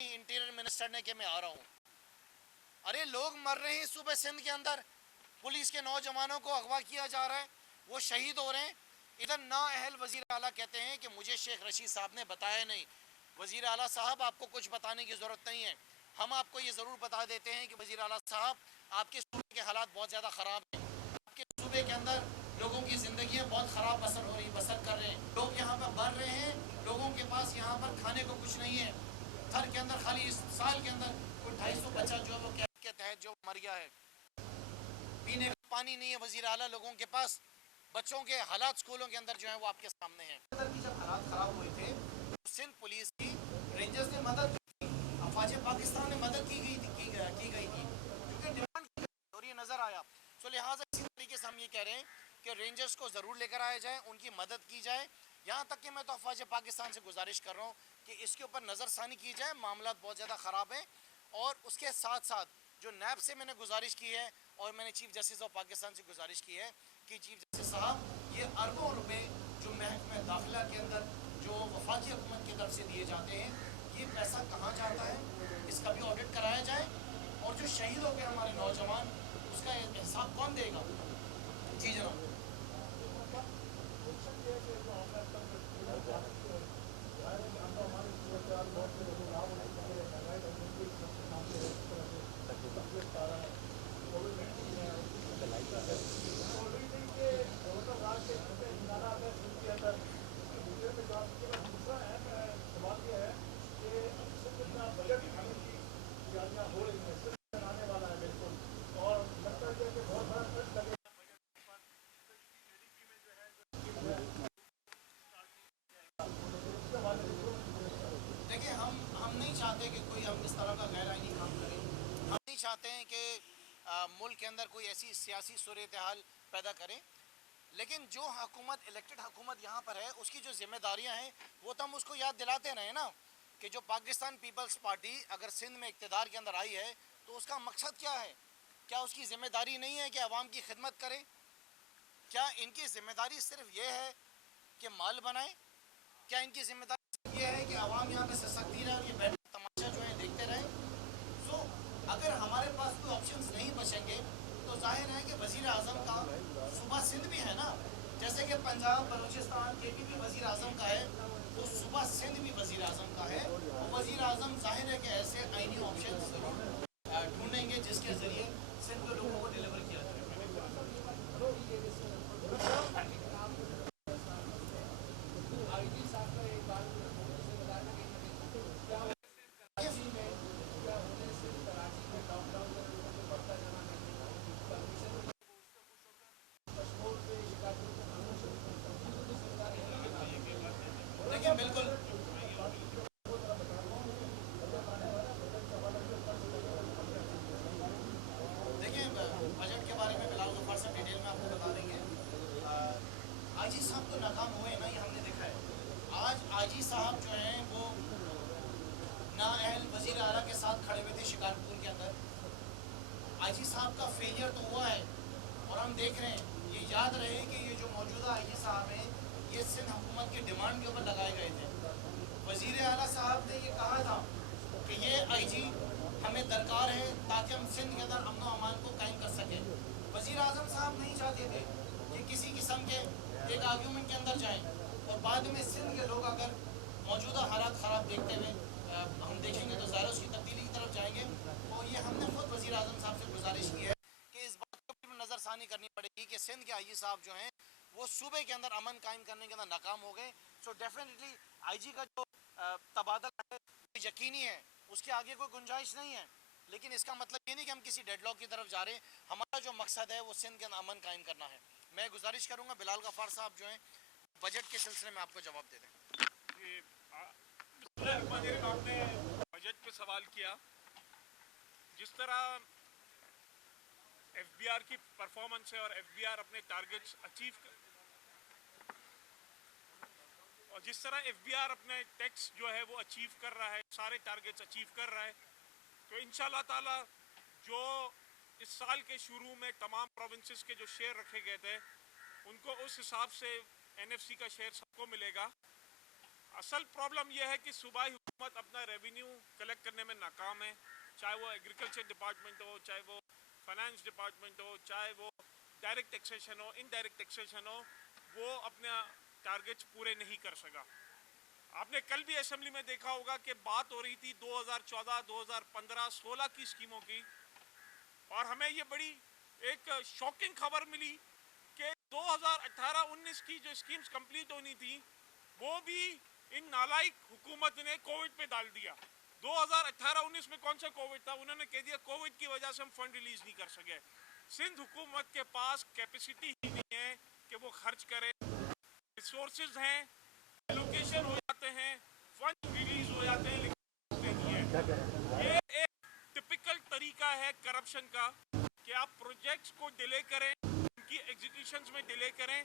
Interior minister ने कि मैं आ रहा हूँ। अरे लोग मर रहे हैं सूबे सिंध के अंदर, पुलिस के नौजवानों को अगवा किया जा रहा है, वो शहीद हो रहे हैं। इधर नाअहल वज़ीर आला कहते हैं कि मुझे शेख रशीद साहब ने बताया नहीं। वज़ीर आला साहब आपको कुछ बताने की ज़रूरत नहीं है, हम आपको ये ज़रूर बता देते हैं कि वज़ीर आला साहब आपके सूबे के हालात बहुत ज़्यादा ख़राब हैं। आपके सूबे के अंदर लोगों की ज़िंदगियाँ बहुत ख़राब बसर कर रहे हैं। लोग यहाँ पर मर रहे हैं, लोगों के पास यहाँ पर खाने को कुछ नहीं है। थर के अंदर खाली इस साल के अंदर कोई 250 बच्चा जो है वो कैद के तहत जो मर गया है। पीने का पानी नहीं है वज़ीर आला लोगों के पास। बच्चों के हालात स्कूलों के अंदर जो है वो आपके सामने हैं। जब हालात ख़राब हुए थे तो सिंध पुलिस की रेंजर्स ने मदद की, अफवाज पाकिस्तान ने मदद की गई थी क्योंकि डिमांड की गई और ये नज़र आया। तो लिहाजा इसी तरीके से हम ये कह रहे हैं कि रेंजर्स को ज़रूर लेकर आया जाए, उनकी मदद की जाए। यहाँ तक कि मैं तो अफवाज पाकिस्तान से गुजारिश कर रहा हूँ कि इसके ऊपर नज़रसानी की जाए, मामला बहुत ज़्यादा ख़राब है। और उसके साथ साथ जो नैब से मैंने गुजारिश की है और मैंने चीफ जस्टिस ऑफ पाकिस्तान से गुजारिश की है कि चीफ जस्टिस साहब ये अरबों रुपए जो महकमे दाखिला के अंदर जो वफाकी हुकूमत की तरफ से दिए जाते हैं, ये पैसा कहाँ जाता है, इसका भी ऑडिट कराया जाए। और जो शहीद हो गए हमारे नौजवान, उसका हिसाब कौन देगा? जी जनाब। देखिए हम नहीं चाहते कि कोई हम इस तरह का गैर आइनी काम करें। हम नहीं चाहते हैं कि मुल्क के अंदर कोई ऐसी सियासी सूरत हाल पैदा करें। लेकिन जो हुकूमत, इलेक्टेड हुकूमत यहाँ पर है, उसकी जो जिम्मेदारियाँ हैं वो तो हम उसको याद दिलाते रहें ना, कि जो पाकिस्तान पीपल्स पार्टी अगर सिंध में इक़्तिदार के अंदर आई है तो उसका मकसद क्या है? क्या उसकी ज़िम्मेदारी नहीं है कि आवाम की खिदमत करें? क्या इनकी ज़िम्मेदारी सिर्फ ये है कि माल बनाएं? क्या इनकी ज़िम्मेदारी ये है कि आवाम यहाँ पे सशक्ति रहे और ये बैठ तमाशा जो है देखते रहें? सो अगर हमारे पास कोई ऑप्शंस नहीं बचेंगे तो जाहिर है कि वज़ीर आज़म का सूबा सिंध भी है ना, जैसे कि पंजाब, बलूचिस्तान, केपी भी वज़ीर आज़म का है, तो सूबा सिंध भी वज़ीर आज़म का है। और वज़ीर आज़म जाहिर है कि ऐसे आइनी ऑप्शन ज़रूर ढूंढेंगे जिसके ज़रिए सिंध के लोगों को डिलीवर किया जाए। देखिए बिल्कुल, देखिए बजट के बारे में बिलाल गफ्फार साहब डिटेल में आपको बता देंगे। आजी साहब तो नाकाम हुए ना, ये हमने देखा है। आज आजी साहब जो हैं वो नाअहल वज़ीर आला के साथ खड़े हुए थे शिकारपुर के अंदर। आजी साहब का फेलियर तो हुआ है और हम देख रहे हैं। ये याद रहे कि ये जो मौजूदा आईजी साहब हैं, ये सिंध हुकूमत की डिमांड के ऊपर लगाए गए थे। वज़ीर आला साहब ने ये कहा था कि ये आईजी हमें दरकार है ताकि हम सिंध के अंदर अमन व अमान को कायम कर सकें। वज़ीर आज़म साहब नहीं चाहते थे कि किसी किस्म के एक आर्ग्यूमेंट के अंदर जाएं और बाद में सिंध के लोग अगर मौजूदा हालात ख़राब देखते हुए हम देखेंगे तो ज़ाहिर उसकी तब्दीली की तरफ जाएंगे। तो ये हमने खुद वज़ीर आज़म साहब से गुजारिश की है कि इस बात को भी नज़रसानी करनी पड़ेगी कि सिंध के आईजी साहब जो हैं वो सूबे के अंदर अमन कायम करने के अंदर नाकाम हो गए। सो डेफिनेटली आईजी का जो तबादला है यकीनी है, उसके आगे कोई गुंजाइश नहीं है। लेकिन इसका मतलब ये नहीं कि हम किसी डेडलॉक की तरफ जा रहे हैं। हमारा जो मकसद है वो सिंध के अंदर अमन कायम करना है। मैं गुजारिश करूँगा बिलाल गफ्फार साहब जो हैं बजट के सिलसिले में आपको जवाब दे दें। आपने बजट पे सवाल किया, जिस तरह एफबीआर की परफॉर्मेंस है और एफबीआर अपने टारगेट्स अचीव और जिस तरह एफबीआर अपने टैक्स जो है वो अचीव कर रहा है, सारे टारगेट्स अचीव कर रहा है, तो इंशाल्लाह ताला जो इस साल के शुरू में तमाम प्रोविंसेस के जो शेयर रखे गए थे उनको उस हिसाब से एनएफसी का शेयर सबको मिलेगा। असल प्रॉब्लम यह है कि सूबाई हुकूमत अपना रेवेन्यू कलेक्ट करने में नाकाम है, चाहे वो एग्रीकल्चर डिपार्टमेंट हो, चाहे वो फाइनेंस डिपार्टमेंट हो, चाहे वो डायरेक्ट टैक्सेशन हो, इनडायरेक्ट टैक्सेशन हो, वो अपना टारगेट्स पूरे नहीं कर सका। आपने कल भी असेंबली में देखा होगा कि बात हो रही थी 2014, 2015, 16 की स्कीमों की, और हमें ये बड़ी एक शॉकिंग खबर मिली कि 2018-19 की जो स्कीम्स कंप्लीट होनी थी वो भी इन नालायक हुकूमत ने कोविड पे डाल दिया। 2018-19 में कौन सा कोविड था, उन्होंने कह दिया कोविड की वजह से हम फंड रिलीज नहीं कर सके। सिंध हुकूमत के पास कैपेसिटी ही नहीं है कि वो खर्च करे, रिसोर्सेज हैं, एलोकेशन हो जाते हैं, फंड रिलीज हो जाते हैं, लेकिन नहीं है। ये एक टिपिकल तरीका है करप्शन का कि आप प्रोजेक्ट्स को डिले करें, उनकी एग्जीक्यूशंस में डिले करें,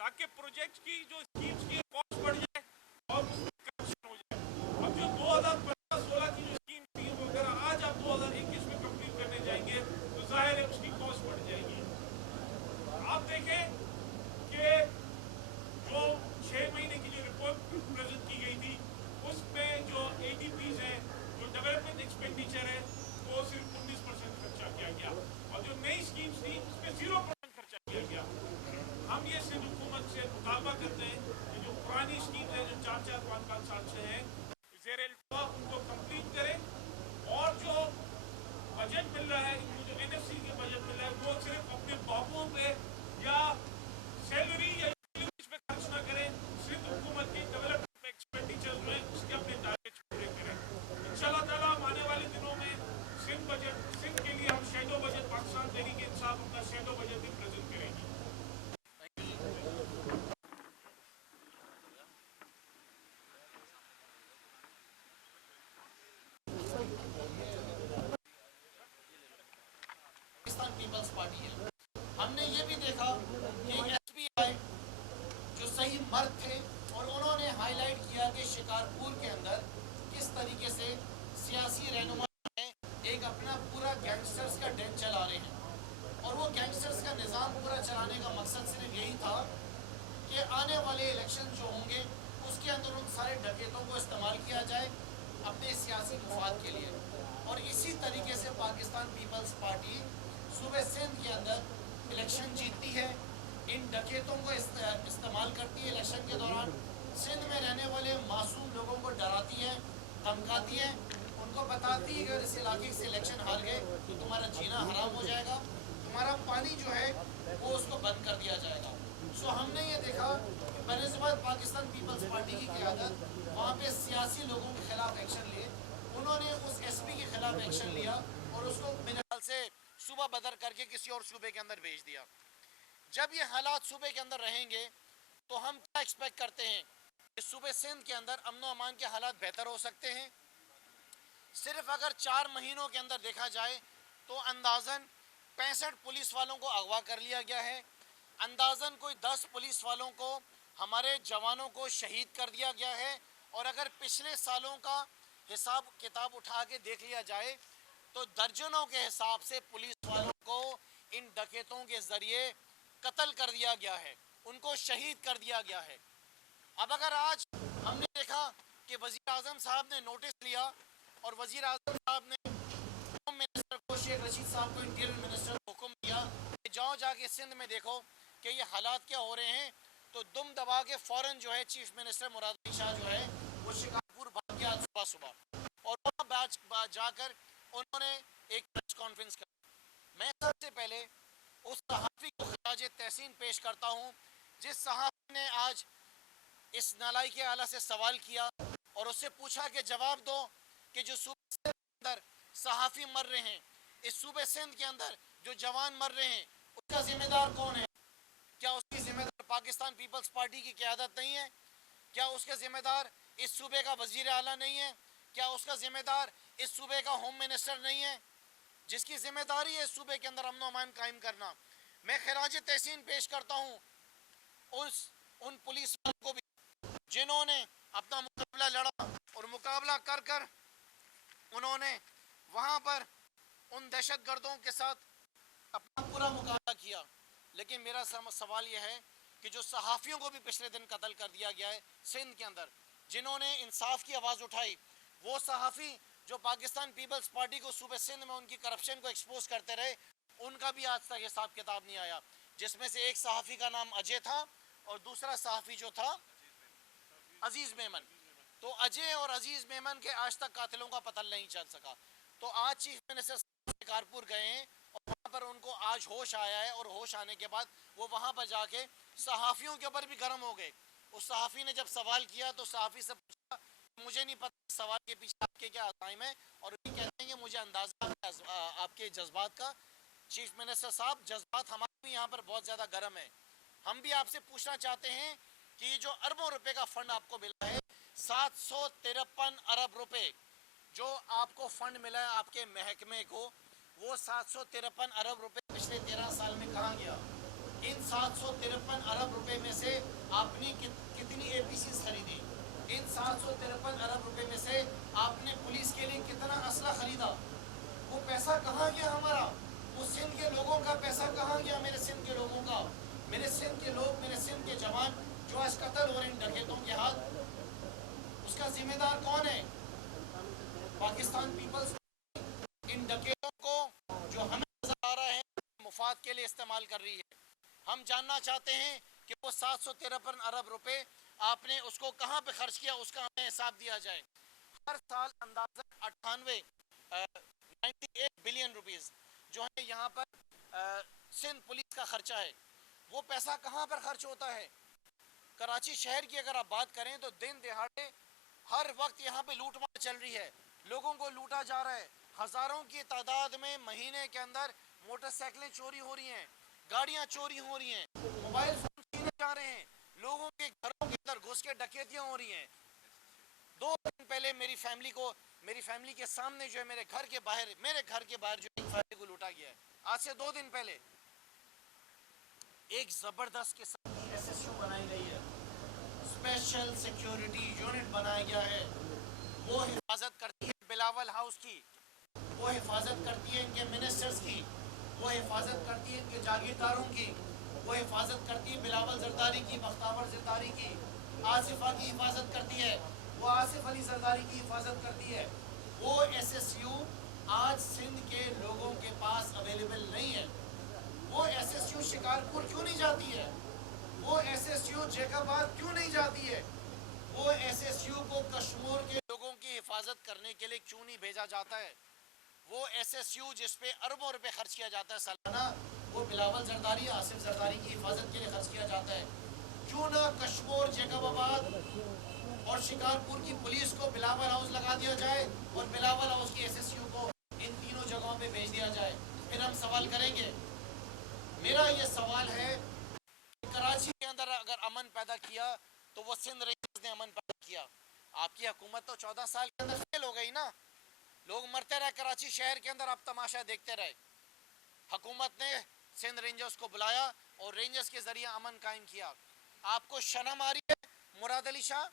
ताकि प्रोजेक्ट्स की जो स्कीम्स की कॉस्ट बढ़ जाए और करप्शन हो जाए। अब जो 2015-16 की जो स्कीम थी वो अगर आज आप 2021 में कंप्लीट करने जाएंगे तो जाहिर है उसकी कॉस्ट बढ़ जाएगी। आप देखें कि जो 6 महीने की जो रिपोर्ट प्रेजेंट की गई थी उसमें जो ADPs हैं, जो डेवलपमेंट एक्सपेंडिचर है, वो सिर्फ 19% खर्चा किया गया, और जो नई स्कीम्स थी उसमें 0% खर्चा किया गया। हम ये सिंध हुकूमत से मुतालबा करते हैं कि जो पुरानी स्कीम है, जो 4-4, 5-5 साल से हैं, ज़ेर इल्तवा उनको कंप्लीट करें, और जो बजट मिल रहा है, इनको जो NFC के बजट मिल रहा है, वो सिर्फ अपने बाबुओं पे या सैलरी या पे खर्च ना करें, सिंध हुकूमत की डेवलपमेंट एक्सपेंडिचर्स में उसके अपने टारगेट्स पूरे करें। इंशाल्लाह ताला आने वाले दिनों में सिंध के लिए हम शैडो बजट, पाकिस्तान तहरीक इंसाफ अपना शैडो बजट भी प्रेजेंट करेंगे। पाकिस्तान पीपल्स पार्टी है। हमने ये भी देखा कि SBI जो सही मर्द थे, और उन्होंने हाईलाइट किया कि शिकारपुर के अंदर किस तरीके से सियासी रहनुमा एक अपना पूरा गैंगस्टर्स का डेन चला रहे हैं, और वो गैंगस्टर्स का निज़ाम पूरा चलाने का मकसद सिर्फ यही था कि आने वाले इलेक्शन जो होंगे उसके अंदर उन सारे डकैतों को इस्तेमाल किया जाए अपने सियासी मुफाद के लिए। और इसी तरीके से पाकिस्तान पीपल्स पार्टी सूबे सिंध के अंदर इलेक्शन जीतती है, इन डकैतों को इस्तेमाल करती है इलेक्शन के दौरान, सिंध में रहने वाले मासूम लोगों को डराती है, धमकाती है, उनको बताती है कि अगर इस इलाके से इलेक्शन हार गए तो तुम्हारा जीना हराम हो जाएगा, तुम्हारा पानी जो है वो उसको बंद कर दिया जाएगा। सो हमने ये देखा कि बनस्बत पाकिस्तान पीपल्स पार्टी की क़यादत वहाँ पे सियासी लोगों के खिलाफ एक्शन लिए, उन्होंने उस SP के खिलाफ एक्शन लिया और उसको मेरे ख्याल से सूबा बदर करके किसी और सूबे के अंदर भेज दिया। जब ये हालात सूबे के अंदर रहेंगे तो हम क्या एक्सपेक्ट करते हैं कि सूबे सिंध के अंदर अमन व अमान के हालात बेहतर हो सकते हैं। सिर्फ अगर 4 महीनों के अंदर देखा जाए तो अंदाज़न 65 पुलिस वालों को अगवा कर लिया गया है, अंदाज़न कोई 10 पुलिस वालों को, हमारे जवानों को शहीद कर दिया गया है। और अगर पिछले सालों का हिसाब किताब उठा के देख लिया जाए तो दर्जनों के हिसाब से पुलिस वालों को इन डकैतों के ज़रिए कत्ल कर दिया गया है, उनको शहीद कर दिया गया है। अब अगर आज हमने देखा कि वज़ीर आज़म साहब ने नोटिस लिया और वज़ीर आज़म साहब ने होम मिनिस्टर को, शेख रशीद साहब को, इंटीरियर मिनिस्टर को हुक्म दिया कि जाओ जाके सिंध में देखो कि ये हालात क्या हो रहे हैं, तो दुम दबा के फ़ौरन जो है चीफ मिनिस्टर मुराद अली शाह जो है वो शिकारपुर भाग गया सुबह सुबह, और वहाँ जाकर उन्होंने एक प्रेस कॉन्फ्रेंस की। मैं सबसे पहले उस सहाफ़ी को खिराज तहसीन पेश करता हूँ जिस सहाफ़ी ने आज इस नालाई के आला से सवाल किया और उससे पूछा कि जवाब दो कि जो सूबे सिंध के अंदर सहाफ़ी मर रहे हैं, इस सूबे सिंध के अंदर जो जवान मर रहे हैं, उसका जिम्मेदार कौन है? क्या उसकी जिम्मेदार पाकिस्तान पीपल्स पार्टी की क़यादत नहीं है? क्या उसका जिम्मेदार इस सूबे का वज़ीर आला नहीं है? क्या उसका जिम्मेदार इस सूबे का होम मिनिस्टर नहीं है, जिसकी जिम्मेदारी है इस सूबे के अंदर अमन व अमान कायम करना? मैं खिराज तहसीन पेश करता हूँ उन पुलिस वालों को भी जिन्होंने अपना मुकाबला लड़ा और मुकाबला कर कर उन्होंने वहाँ पर उन दहशतगर्दों के साथ अपना पूरा मुकाबला किया। लेकिन मेरा सवाल यह है कि जो सहाफ़ियों को भी पिछले दिन कत्ल कर दिया गया है सिंध के अंदर, जिन्होंने इंसाफ की आवाज़ उठाई, वो सहाफ़ी जो पाकिस्तान पीपल्स पार्टी को सूबे सिंध में उनकी करप्शन को एक्सपोज करते रहे, उनका भी आज तक हिसाब किताब नहीं आया। जिसमें से एक सहाफ़ी का नाम अजय था और दूसरा सहाफ़ी जो था अजीज़ मेमन। तो अजय और अजीज़ मेमन के आज तक कातिलों का पता नहीं चल सका। तो आज चीफ मिनिस्टर शिकारपुर गए हैं और वहाँ पर उनको आज होश आया है, और होश आने के बाद वो वहाँ पर जाके सहाफ़ियों के ऊपर भी गर्म हो गए। उस सहाफ़ी ने जब सवाल किया तो सहाफ़ी से पूछा, मुझे नहीं पता सवाल के पीछे आपके क्या अज़ाइम है, और ये कहते हैं कि मुझे अंदाज़ा है आपके जज्बात का। चीफ मिनिस्टर साहब, जज्बात हमारे भी यहाँ पर बहुत ज़्यादा गर्म है। हम भी आपसे पूछना चाहते हैं कि जो अरबों रुपए का फंड आपको मिला है, 753 अरब रुपए जो आपको फंड मिला है आपके महकमे को, वो 753 अरब रुपए पिछले 13 साल में कहाँ गया? इन 753 अरब रुपए में से आपने कितनी एपीसी खरीदी? इन 753 अरब रुपए में से आपने पुलिस के लिए कितना असला खरीदा? वो पैसा कहाँ गया हमारा? वो सिंध के लोगों का पैसा कहाँ गया? मेरे सिंध के लोगों का, मेरे सिंध के लोग, मेरे सिंध के जवान जो आज कत्ल हो रहे हैं डकैतों के हाथ, उसका जिम्मेदार कौन है? पाकिस्तान पीपल्स इन डकैतों को जो हमें नजर आ रहा है मुफाद के लिए इस्तेमाल कर रही है। हम जानना चाहते हैं कि वो 753 अरब रुपए आपने उसको कहाँ पे खर्च किया, उसका हमें हिसाब दिया जाए। हर साल अंदाज़ा 98 बिलियन रुपीस जो है यहाँ पर सिंध पुलिस का खर्चा है। वो पैसा कहाँ पर खर्च होता है? कराची शहर की अगर आप बात करें तो दिन दिहाड़े हर वक्त यहाँ पे लूटमार चल रही है, लोगों को लूटा जा रहा है। हजारों की तादाद में महीने के अंदर मोटरसाइकिलें चोरी हो रही हैं, गाड़ियाँ चोरी हो रही हैं, मोबाइल फोन छीने जा रहे हैं, लोगों के घरों के अंदर घुस के डकैतियाँ हो रही हैं। 2 दिन पहले मेरी फैमिली के सामने जो है मेरे घर के बाहर जो एक फैमिली को लूटा गया है। आज से 2 दिन पहले एक जबरदस्त किस्म की एसएसयू बनाई गई है, स्पेशल सिक्योरिटी यूनिट बनाया गया है। वो हिफाजत करती है बिलावल हाउस की, वो हिफाजत करती है इनके मिनिस्टर्स की, वो हिफाजत करती है इनके जागीरदारों की, वो हिफाजत करती है बिलावल जरदारी की, बख्तावर जरदारी की, आसिफा की हिफाजत करती है, वो आसिफ अली जरदारी की हिफाजत करती है। वो एसएसयू आज सिंध के लोगों के पास अवेलेबल नहीं है। वो एसएसयू शिकारपुर क्यों नहीं जाती है? वो एसएसयू जैकाबाद क्यों नहीं जाती है? वो एसएसयू को कश्मीर के लोगों की हिफाजत करने के लिए क्यों नहीं भेजा जाता है? वो एसएसयू जिस पे अरबों रुपए खर्च किया जाता है सालाना, वो बिलावल जरदारी, आसिफ जरदारी की हिफाजत के लिए खर्च किया जाता है। क्यों ना कश्मीर, जैकबाबाद और शिकारपुर की पुलिस को बिलावल हाउस लगा दिया जाए और बिलावल हाउस की एसएसयू को इन तीनों जगहों पे भेज दिया जाए, फिर हम सवाल करेंगे। मेरा ये सवाल है, कराची के अंदर अगर अमन पैदा किया तो वो सिंध रेंजर्स ने अमन पैदा किया। आपकी हुकूमत तो 14 साल के अंदर फेल हो गई ना। लोग मरते रहे कराची शहर के अंदर, आप तमाशा देखते रहे। हुकूमत ने सिंध रेंजर्स को बुलाया और रेंजर्स के जरिए अमन कायम किया। आपको शर्म आ रही है मुराद अली शाह,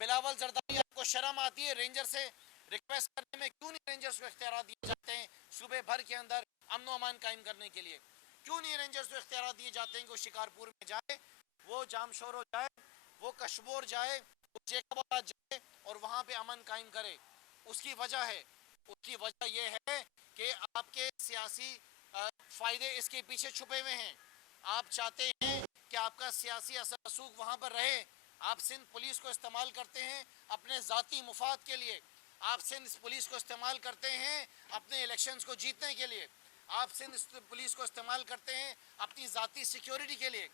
बिलावल जरदारी, आपको शर्म आती है रेंजर से रिक्वेस्ट करने में? क्यों नहीं रेंजर्स को इख्तियार दिए जाते हैं सूबे भर के अंदर अमन अमान कायम करने के लिए? क्यों नहीं रेंजर्स को इख्तियार दिए जाते हैं कि वो शिकारपुर में जाए, वो जामशोरो जाए, वो कश्मीर जाए, वो जैकबाबाद जाए और वहाँ पे अमन कायम करे? उसकी वजह यह है कि आपके सियासी फ़ायदे इसके पीछे छुपे हुए हैं। आप चाहते हैं कि आपका सियासी असर रसूख वहाँ पर रहे। आप सिंध पुलिस को इस्तेमाल करते हैं अपने ज़ाती मुफाद के लिए। आप सिंध पुलिस को इस्तेमाल करते हैं अपने इलेक्शंस को जीतने के लिए। आप सिंध पुलिस को इस्तेमाल करते हैं अपनी ज़ाती सिक्योरिटी के लिए।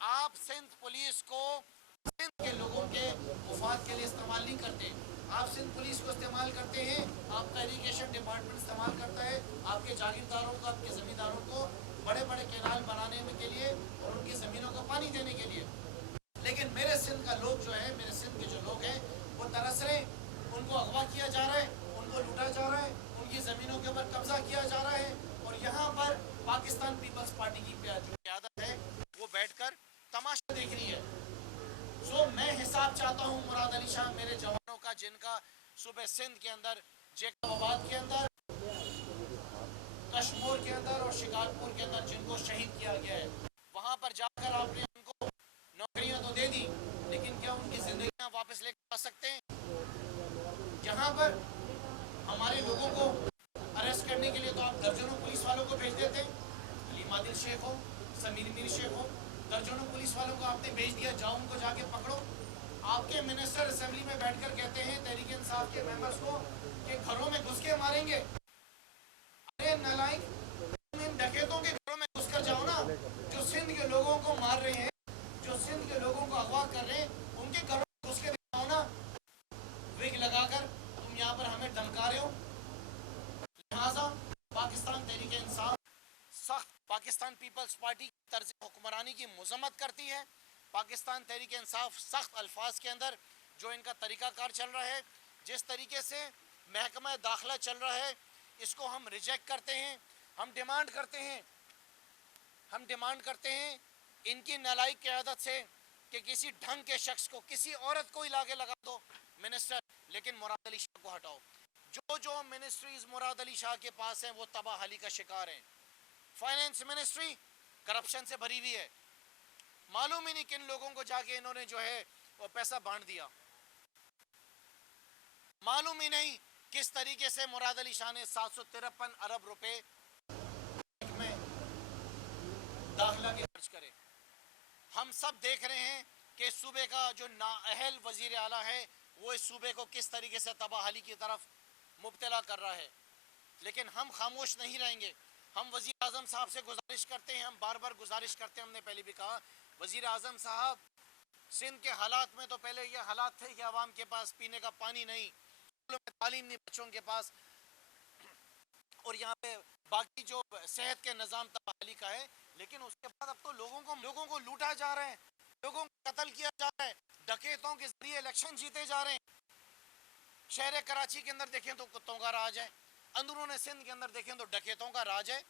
आप सिंध पुलिस को सिंध के लोगों के मुफाद के लिए इस्तेमाल नहीं करते। आप सिंध पुलिस को इस्तेमाल करते हैं, आपका इरिगेशन डिपार्टमेंट इस्तेमाल करता है आपके जागीरदारों को, आपके ज़मींदारों को बड़े बड़े कैनाल बनाने के लिए और उनकी ज़मीनों को पानी देने के लिए। लेकिन मेरे सिंध का लोग जो है, मेरे सिंध के जो लोग हैं वो तरस रहे, उनको अगवा किया जा रहा है, उनको लूटा जा रहा है, उनकी ज़मीनों के ऊपर कब्जा किया जा रहा है। और यहाँ पर पाकिस्तान पीपल्स पार्टी की जो क़यादत है वो बैठकर तमाशा देख रही है। सो मैं हिसाब चाहता हूँ मुराद अली शाह, मेरे जवानों का, जिनका सूबे सिंध के अंदर, जैकबाबाद के अंदर, कश्मीर के अंदर और शिकारपुर के अंदर जिनको शहीद किया गया है, वहाँ पर जाकर आपने उनको नौकरियाँ तो दे दी, लेकिन क्या उनकी ज़िंदगियाँ वापस लेकर आ सकते हैं। जहां पर हमारे लोगों को अरेस्ट करने के लिए तो आप दर्जनों पुलिस वालों को भेज देते हैं, अलीम आदिल शेख हो, समीर मीर शेख हो, दर्जनों पुलिस वालों को आपने भेज दिया, जाओ उनको जाके पकड़ो। आपके मिनिस्टर असेंबली में बैठकर कहते हैं तहरीक इंसाफ के मेंबर्स को कि घरों में घुस के मारेंगे। अरे नालायक, तुम इन डकैतों के घरों में घुस कर जाओ ना, जो सिंध के लोगों को मार रहे हैं, जो सिंध के लोगों को अगवा कर रहे हैं, उनके घरों में घुस के दिखाओ ना, विग लगाकर। तुम यहाँ पर हमें धमका रहे हो। लिहाजा पाकिस्तान तहरीक इंसाफ सख्त पाकिस्तान पीपल्स पार्टी की तर्ज हुक्मरानी की मजम्मत करती है। पाकिस्तान तहरीक इंसाफ सख्त अल्फाज के अंदर जो इनका तरीकाकार चल रहा है, जिस तरीके से महकमा दाखिला चल रहा है, इसको हम रिजेक्ट करते हैं। हम डिमांड करते हैं इनकी नालायक क़यादत से कि किसी ढंग के शख्स को, किसी औरत को ही लाके लगा दो मिनिस्टर, लेकिन मुराद अली शाह को हटाओ। जो मिनिस्ट्रीज मुराद अली शाह के पास हैं वो तबाहली का शिकार हैं। फाइनेंस मिनिस्ट्री करप्शन से भरी हुई है। मालूम ही नहीं किन लोगों को जाके इन्होंने जो है वो पैसा बांट दिया। मालूम ही नहीं किस तरीके से मुराद अली शाह ने 753 अरब रुपए में दाखिला के खर्च करे। हम सब देख रहे हैं कि सूबे का जो नाअहल वजीर आला है वो इस सूबे को किस तरीके से तबाहली की तरफ मुब्तला कर रहा है, लेकिन हम खामोश नहीं रहेंगे। हम वजीर आजम साहब से गुजारिश करते हैं, हम बार बार गुजारिश करते हैं, हमने पहले भी कहा, वजीर आजम साहब सिंध के हालात में तो पहले ये हालात थे कि आवाम के पास पीने का पानी नहीं, स्कूलों में तालीम नहीं बच्चों के पास, और यहाँ पे बाकी जो सेहत के निज़ाम तबाहली का है। लेकिन उसके बाद अब तो लोगों को लूटा जा रहा है, लोगों को कत्ल किया जा रहा है, डकैतों के जरिए इलेक्शन जीते जा रहे हैं। शहर कराची के अंदर देखें तो कुत्तों का राज है, अंदरूनी सिंध के अंदर देखें तो डकैतों का राज है।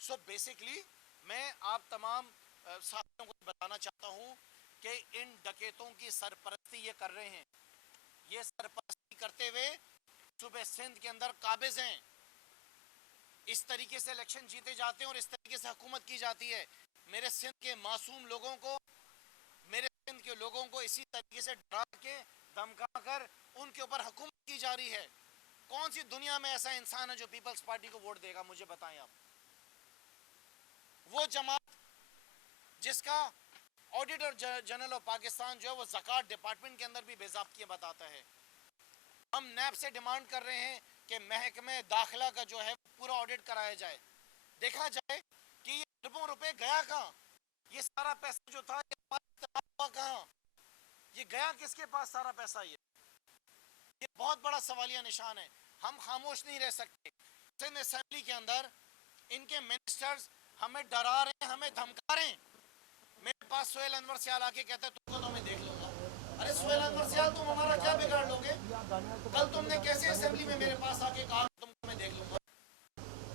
सो बेसिकली मैं आप तमाम साथियों को बताना चाहता हूँ कि इन डकैतों की सरपरस्ती ये कर रहे हैं। ये सरपरस्ती करते हुए सूबे सिंध के अंदर काबिज हैं। इस तरीके से इलेक्शन जीते जाते हैं और इस तरीके से हुकूमत की जाती है। मेरे सिंध के मासूम लोगों को, मेरे सिंध के लोगों को इसी तरीके से डरा के धमका कर उनके ऊपर हुकूमत की जा रही है। कौन सी दुनिया में ऐसा इंसान है जो पीपल्स पार्टी को वोट देगा? मुझे बताएं आप। वो जमात जिसका ऑडिटर जनरल ऑफ पाकिस्तान जो है वो ज़कात डिपार्टमेंट के अंदर भी बेज़ाब्तियां बताता है। हम नैब से डिमांड कर रहे हैं कि महकमे दाखिला का जो है पूरा ऑडिट कराया जाए, देखा जाए कि ये अरबों रुपए गया कहाँ, ये सारा पैसा जो था ये हुआ कहाँ, ये गया किसके पास सारा पैसा। ये बहुत बड़ा सवालिया निशान है। हम खामोश नहीं रह सकते। सिंध असेंबली के अंदर इनके मिनिस्टर्स हमें डरा रहे हैं, हमें धमका रहे हैं। मेरे पास सोहेल अनवर सियाल आके कहते हैं तुमको तो मैं देख लूंगा। अरे सोहेल अनवर सियाल, तुम हमारा क्या बिगाड़ लोगे? कल तुमने कैसे असेंबली में मेरे पास आके कहा तुमको मैं देख लूंगा?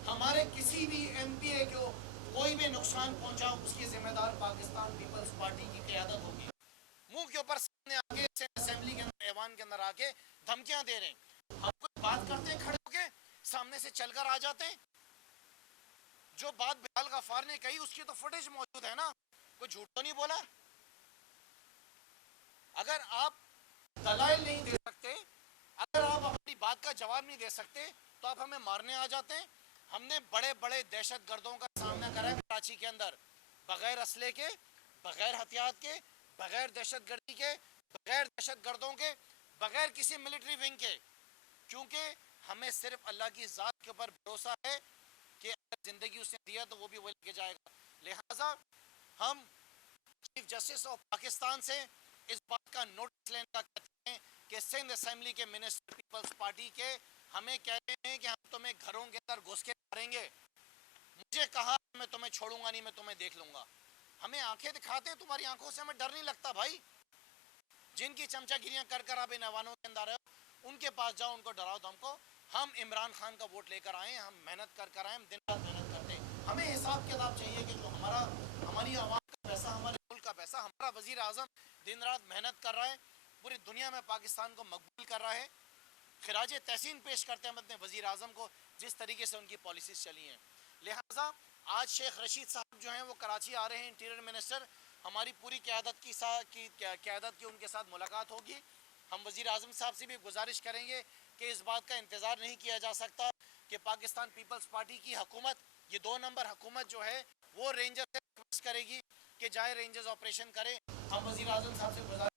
हमारे किसी भी एमपीए को कोई भी नुकसान पहुंचा उसकी जिम्मेदार पाकिस्तान पीपल्स पार्टी की क़यादत होगी। मुंह के ऊपर सामने आके असेंबली के अंदर, ऐवान के अंदर आके धमकियां दे रहे हैं। हम कोई बात करते हैं खड़े होके, सामने से चलकर आ जाते हैं। जो बात बिलाल गफ्फार ने कही उसकी तो फुटेज मौजूद है ना, कोई झूठ तो नहीं बोला। अगर आप दलाइल नहीं दे सकते, अगर आप अपनी बात का जवाब नहीं दे सकते, तो आप हमें मारने आ जाते हैं। हमने बड़े बड़े दहशत गर्दों का सामना करा है कराची के अंदर, बगैर असले के, बगैर हथियार के, बगैर दहशत गर्दी के, बगैर दहशत गर्दों के, बगैर किसी मिलिट्री विंग के, क्योंकि हमें सिर्फ अल्लाह की ज़ात के ऊपर भरोसा है कि अगर जिंदगी उसने दिया तो वो भी वो लेके जाएगा। लिहाजा हम चीफ जस्टिस ऑफ पाकिस्तान से इस बात का नोटिस लेने का कहते हैं कि सिंध असेंबली के मिनिस्टर पीपल्स पार्टी के हमें कह रहे हैं कि हम तुम्हें घरों के अंदर घुस के मारेंगे। मुझे कहा मैं तुम्हें छोड़ूंगा नहीं, मैं तुम्हें देख लूंगा। हमें आंखें दिखाते हैं, तुम्हारी आंखों से हमें डर नहीं लगता भाई। जिनकी चमचागिरियां कर कर आप इन ऐवानों के अंदर उनके पास जाओ, उनको डराओ धमको। हम इमरान खान का वोट लेकर आए, हम मेहनत कर आए, हम दिन रात मेहनत करते हैं। हमें हिसाब किताब चाहिए कि जो हमारी आवाम का पैसा, हमारे मुल्क का पैसा, हमारा वजीर आजम दिन रात मेहनत कर रहा है, पूरी दुनिया में पाकिस्तान को मकबूल कर रहा है। खिराज तहसीन पेश करते हैं अपने वजीर आजम को जिस तरीके से उनकी पॉलिसीज चली हैं। लिहाजा आज शेख रशीद साहब जो हैं वो कराची आ रहे हैं, इंटीरियर मिनिस्टर। हमारी पूरी क़यादत की उनके साथ मुलाकात होगी। हम वज़ीर आज़म साहब से भी गुजारिश करेंगे कि इस बात का इंतज़ार नहीं किया जा सकता कि पाकिस्तान पीपल्स पार्टी की हुकूमत, ये 2 नंबर हुकूमत जो है वो रेंजर से रिक्वेस्ट करेगी कि जाए रेंजर्स ऑपरेशन करे। हम वज़ीर आज़म साहब से गुजारिश